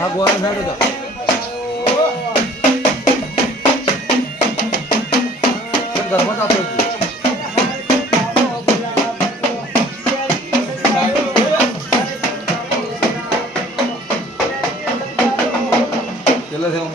આ ગોળ નાડો તો ગરબા તો આપણે ચલો છે હું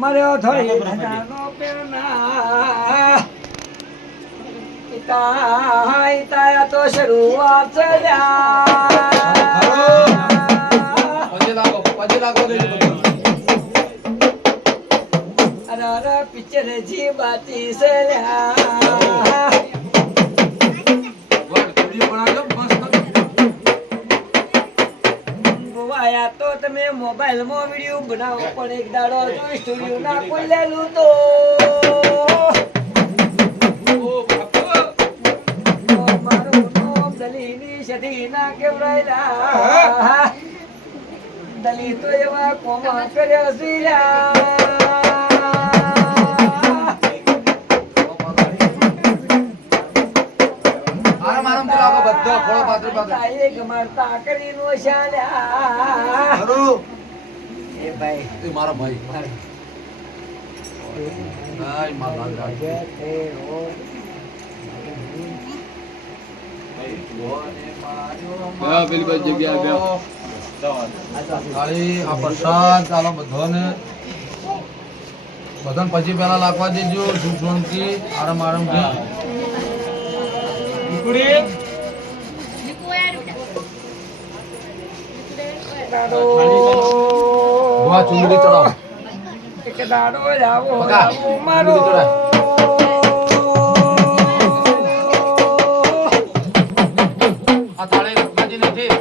મર્યો થોડી ધજાનો પેના ઈતા તો શરૂઆત છે અરે પિક્ચર જી બાતી છે તો તમે મોબાઈલ માં વિડીયો બનાવો પણ એક દાડો સ્ટુડિયો ના ખોલેલું તો મારું નામ દલીની સધી ના કેવડાયેલા દલી તો એવા કોમા કર્યા મારતા કરી નો મારા ભાઈ આ પ્રસાદ ચાલો બધાને પછી પેલા લાગવા દેજો સુખ શાંતિ આરામ આરામથી ચુંદડી ચડાવો એક દાડો જાવો મારો આ થાળે રખવાજી નથી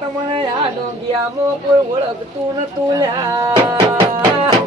તમને યાદ ગયા કોઈ ઓળખતું નતું લ્યા